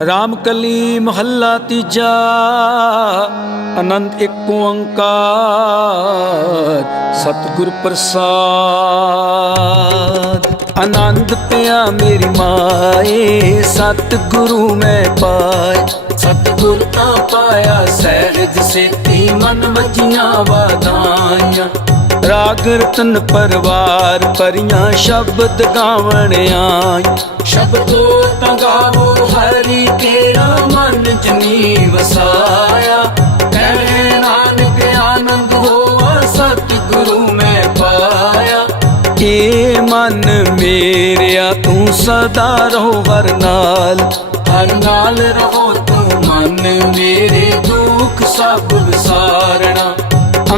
ਰਾਮ ਕਲੀ ਮਹੱਲਾ ਤੀਜਾ, ਅਨੰਦ ਇੱਕ ਓੰਕਾਰ, ਸਤਿਗੁਰ ਪ੍ਰਸਾਦ। ਆਨੰਦ ਪਿਆ ਮੇਰੀ ਮਾਏ, ਸਤਿਗੁਰੂ ਮੈਂ ਪਾਏ। ਸਤਿਗੁਰ ਤਾਂ ਪਾਇਆ ਸਹਿਜ ਸੇਤੀ, ਮਨ ਵਜੀਆਂ ਵਾਦਾਈਆਂ ਰਾਗ ਰਤਨ ਪਰਵਾਰ ਪਰੀਆਂ ਸ਼ਬਦ ਗਾਵਣ ਆਈ। ਸ਼ਬਦੋ ਤੰਗਾਵੋ ਹਰੀ ਤੇਰਾ ਮਨ ਜਨੀ ਵਸਾਇਆ ਕਹਿ ਨਾਨਕ ਆਨੰਦ ਹੋਆ ਸਤਿਗੁਰੂ ਮੈਂ ਪਾਇਆ। ਏ ਮਨ ਮੇਰਿਆ ਤੂੰ ਸਦਾ ਰਹੋ ਹਰ ਨਾਲ। ਹਰ ਨਾਲ ਰਹੋ ਤੂੰ ਮਨ ਮੇਰੇ ਦੁੱਖ ਸਭ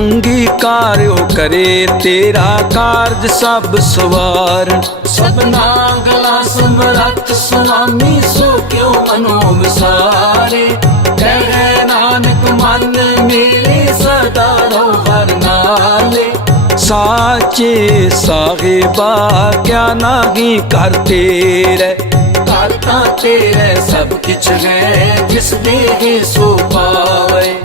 ਅੰਗੀਕਾਰਿਓ ਕਰੇ ਤੇਰਾ ਕਾਰਜ ਸਭ ਸਵਾਰਨ ਸਭਨਾ ਗਲਾ ਸਮਰੱਥ ਸੁਆਮੀ ਸੋ ਕਿਉ ਮਨੋ ਵਿਸਾਰੇ। ਕਹਿ ਨਾਨਕ ਮਨ ਮੇਰੇ ਸਦਾ ਰੋ ਹਰ ਨਾਲੇ। ਸਾਚੇ ਸਾਹਿਬਾ ਕਿਆ ਨਾਹੀ ਕਰ ਤੇਰੇ। ਘਰ ਤਾਂ ਤੇਰੇ ਸਭ ਕਿਛ ਹੈ ਜਿਸ ਦੇ ਸੋ ਪਾਵੇ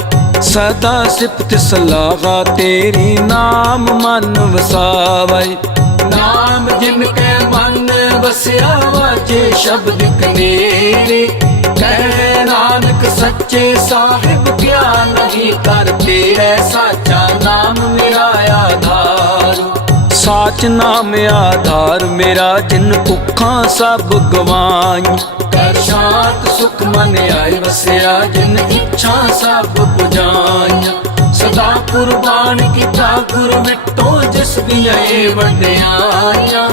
ਸਦਾ ਸਿਫਤ ਸਲਾਹਾ ਤੇਰੀ ਨਾਮ ਮਨ ਵਸਾਵੇ ਨਾਮ ਜਿਨ ਕੈ ਮਨ ਵਸਿਆ ਵਾਜੇ ਸ਼ਬਦ ਕਨੇਰੇ, ਕਹਿ ਨਾਨਕ ਸੱਚੇ ਸਾਹਿਬ ਕਿਆ ਨਹੀਂ ਕਰ ਤੇਰੇ, ਸਾਚਾ ਨਾਮ ਮੇਰਾ ਆਧਾਰ। ਸਾਚ ਨਾਮ ਆਧਾਰ ਮੇਰਾ, ਜਿਨ ਭੁੱਖਾਂ ਸਭ ਗਵਾਈ। ਕਰ ਸ਼ਾਂਤ ਸੁਖ ਮਨ ਆਏ ਵਸਿਆ, ਜਿਨ ਇੱਛਾ ਸਭ 부ਜਾਈਆਂ ਕੁਰਬਾਨ ਕੀਤਾ ਗੁਰ ਮਿੱਟੋ, ਜਿਸ ਦੀਆਂ ਇਹ ਵਡਿਆਈਆਂ।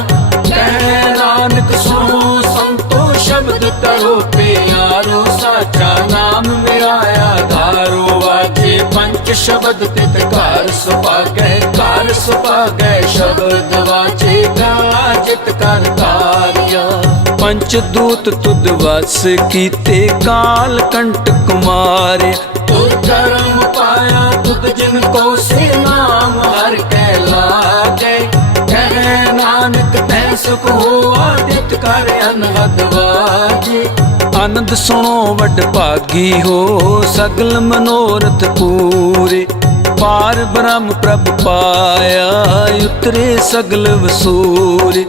ਕਹਿ ਨਾਨਕ ਸੁਣੋ ਸੰਤੋ ਸ਼ਬਦ ਕਰੋ ਪਿਆਰੋ, ਸਾਚਾ ਨਾਮ ਮੇਰਾ ਆਧਾਰੋ ਵਾਜੇ ਪੰਜ ਸ਼ਬਦ ਤਿਤ ਘਰ ਸੁਭਾਗੈ ਘਰ ਸੁਭਾਗੈ ਸ਼ਬਦ ਵਾਜੇ ਗਾਜਿਤ ਕਰ ਤਾਰਿਆ ਪੰਚ ਦੂਤ ਤੁਧ ਵਸ ਕੀਤੇ, ਕਾਲ ਕੰਟਕ ਮਾਰੇ। ਤੁਧ ਕਰਮ ਪਾਇਆ ਤੁਧ ਜਿਨ ਕੋ ਸੇ ਨਾਮ ਹਰ ਕੈ ਲਾਗੇ ਕਹਿ ਨਾਨਕ ਤੈ ਸੁਖ ਹੋਆ ਤਿਤ ਆਨੰਦ ਸੁਣੋ ਵੱਡ ਭਾਗੀ ਹੋ, ਸਗਲ ਮਨੋਰਥ ਪੂਰੇ। ਪਾਰ ਬ੍ਰਹਮ ਪ੍ਰਭ ਪਾਇਆ, ਉਤਰੇ ਸਗਲ ਵਸੂਰੇ।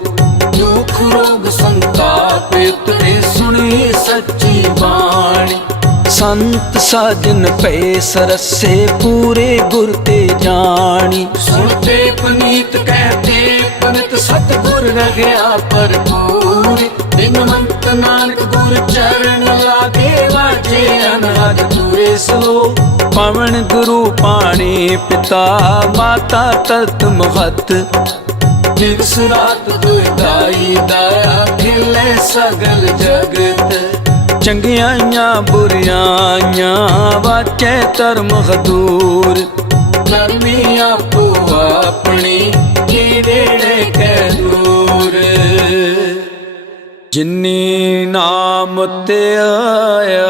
ਦੁਖ ਰੋਗ ਸੰਤਾਪ, ਉਤਰੇ ਸੁਣੀ ਸੱਚੀ ਬਾਣੀ। ਸੰਤ ਸਾਜਨ ਪਏ ਸਰਸੇ ਪੂਰੇ ਗੁਰ ਤੇ ਜਾਣੀ। ਸੁਣਤੇ ਪਨੀਤ ਕਹਤੇ ਪਨਿਤ ਸਤਗੁਰ ਰਹਿਆ ਭਰਪੂਰ। ਬਿਨਵੰਤ ਨਾਨਕ ਗੁਰ ਚਰਨ ਲਾਗੇ ਵਾਜੇ ਅਨਹਦ ਤੂਰੇ ਸਲੋ ਪਵਨ ਗੁਰੂ ਪਾਣੀ ਪਿਤਾ ਮਾਤਾ ਤਰਤ ਮਹਤ। ਦਿਵਸ ਰਾਤ ਦੁਇਦਾਈ ਦਾਇਆ ਖਿਲੇ ਸਗਲ ਜਗਤ। ਚੰਗਿਆਈਆਂ ਬੁਰਿਆਈਆਂ ਵਾਚੇ ਧਰਮ ਹਦੂਰ। ਕਰਮੀ ਆਪੋ ਆਪਣੀ ਕੀੜੇ ਕੈ ਦੂਰ। ਜਿਨੀ ਨਾਮ ਤੇ ਆਇਆ,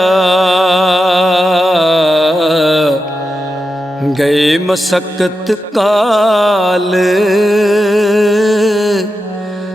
ਗਏ ਮਸਕਤ ਕਾਲ।